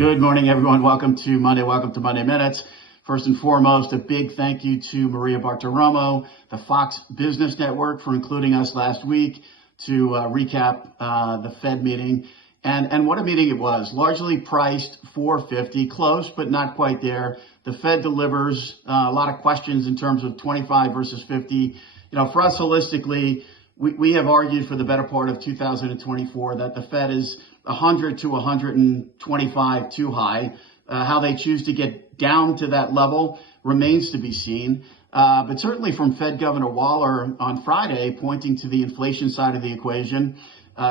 Good morning, everyone. Welcome to Monday Minutes. First and foremost, a big thank you to Maria Bartiromo, the Fox Business Network, for including us last week to recap the Fed meeting. And what a meeting it was. Largely priced 450, close, but not quite there. The Fed delivers a lot of questions in terms of 25 versus 50. You know, for us holistically, we have argued for the better part of 2024 that the Fed is 100 to 125 too high. How they choose to get down to that level remains to be seen. But certainly from Fed Governor Waller on Friday, pointing to the inflation side of the equation,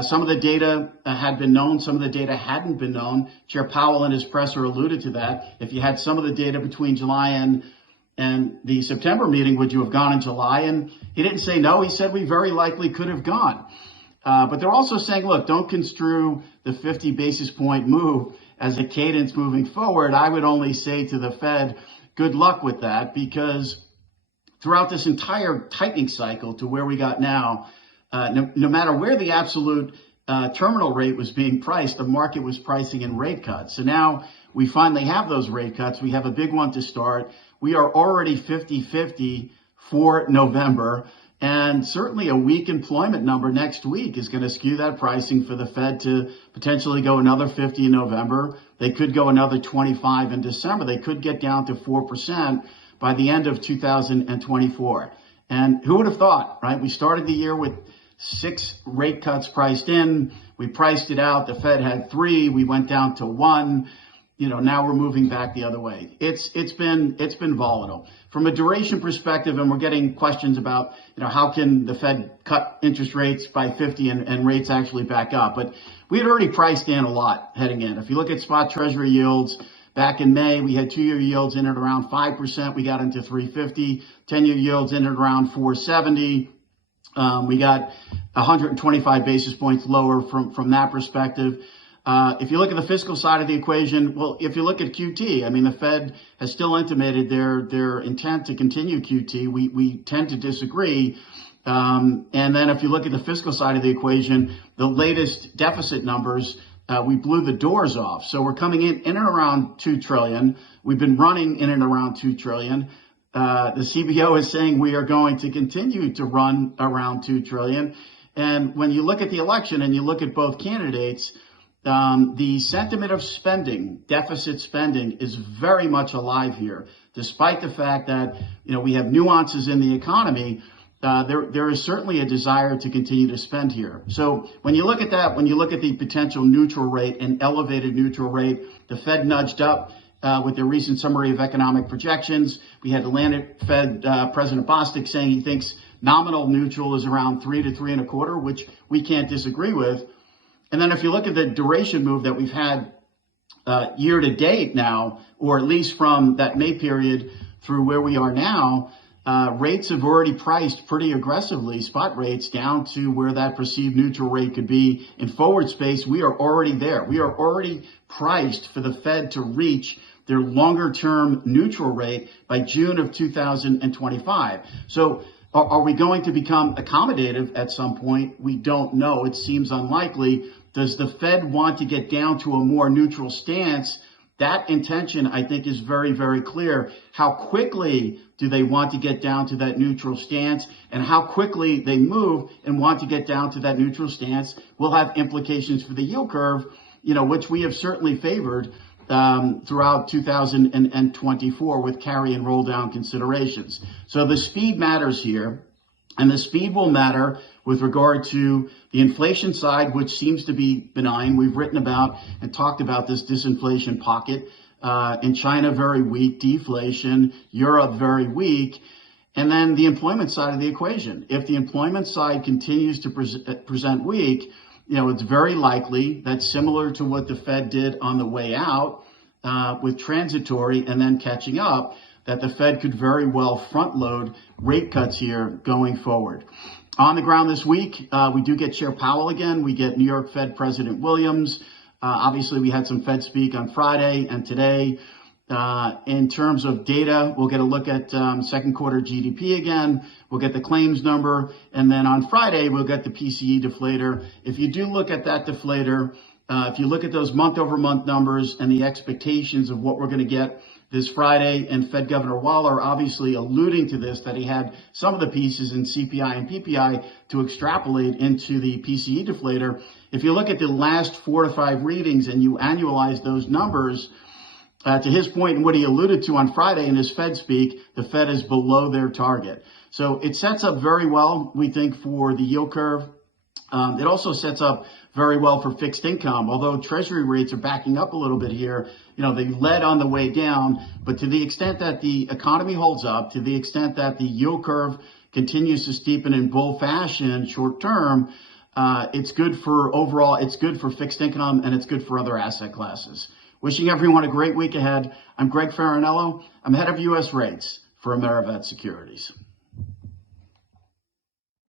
some of the data had been known, some of the data hadn't been known. Chair Powell in his presser alluded to that. If you had some of the data between July and the September meeting, would you have gone in July? And he didn't say no. He said we very likely could have gone. But they're also saying, look, don't construe the 50 basis point move as a cadence moving forward. I would only say to the Fed, good luck with that, because throughout this entire tightening cycle to where we got now, no matter where the absolute terminal rate was being priced, the market was pricing in rate cuts. So now we finally have those rate cuts. We have a big one to start. We are already 50-50 for November. And certainly a weak employment number next week is going to skew that pricing for the Fed to potentially go another 50 in November. They could go another 25 in December. They could get down to 4% by the end of 2024. And who would have thought, right? We started the year with 6 rate cuts priced in. We priced it out. The Fed had 3. We went down to 1. You know, now we're moving back the other way. It's been volatile from a duration perspective, and we're getting questions about, you know, how can the Fed cut interest rates by 50 and rates actually back up? But we had already priced in a lot heading in. If you look at spot Treasury yields back in May, we had 2-year yields in at around 5%. We got into 350. 10-year yields in at around 470. We got 125 basis points lower from that perspective. If you look at the fiscal side of the equation, well, if you look at QT, I mean, the Fed has still intimated their intent to continue QT. We tend to disagree. And then if you look at the fiscal side of the equation, the latest deficit numbers, we blew the doors off. So we're coming in and around $2 trillion. We've been running in and around $2 trillion. The CBO is saying we are going to continue to run around $2 trillion. And when you look at the election and you look at both candidates, the sentiment of spending, deficit spending, is very much alive here, despite the fact that, you know, we have nuances in the economy. There is certainly a desire to continue to spend here. So when you look at that, when you look at the potential neutral rate and elevated neutral rate, the Fed nudged up with their recent summary of economic projections. We had Atlantic Fed President Bostic saying he thinks nominal neutral is around 3 to 3.25, which we can't disagree with. And then if you look at the duration move that we've had year to date now, or at least from that May period through where we are now, rates have already priced pretty aggressively, spot rates down to where that perceived neutral rate could be. In forward space, we are already there. We are already priced for the Fed to reach their longer term neutral rate by June of 2025. So are we going to become accommodative at some point? We don't know. It seems unlikely. Does the Fed want to get down to a more neutral stance? That intention, I think, is very, very clear. How quickly do they want to get down to that neutral stance, and how quickly they move and want to get down to that neutral stance will have implications for the yield curve, you know, which we have certainly favored throughout 2024 with carry and roll down considerations. So the speed matters here, and the speed will matter with regard to the inflation side, which seems to be benign. We've written about and talked about this disinflation pocket. In China, very weak. Deflation. Europe, very weak. And then the employment side of the equation. If the employment side continues to present weak, you know, it's very likely that, similar to what the Fed did on the way out with transitory and then catching up, that the Fed could very well front load rate cuts here going forward. On the ground this week, we do get Chair Powell again. We get New York Fed President Williams. Obviously, we had some Fed speak on Friday and today. In terms of data, we'll get a look at second quarter GDP again. We'll get the claims number. And then on Friday, we'll get the PCE deflator. If you do look at that deflator, If you look at those month-over-month numbers and the expectations of what we're going to get this Friday, and Fed Governor Waller obviously alluding to this, that he had some of the pieces in CPI and PPI to extrapolate into the PCE deflator. If you look at the last 4 to 5 readings and you annualize those numbers, to his point and what he alluded to on Friday in his Fed speak, the Fed is below their target. So it sets up very well, we think, for the yield curve. It also sets up very well for fixed income, although Treasury rates are backing up a little bit here. They led on the way down, but to the extent that the economy holds up, to the extent that the yield curve continues to steepen in bull fashion short term, it's good for overall, it's good for fixed income, and it's good for other asset classes. Wishing everyone a great week ahead. I'm Greg Faranello. I'm head of U.S. rates for AmeriVet Securities.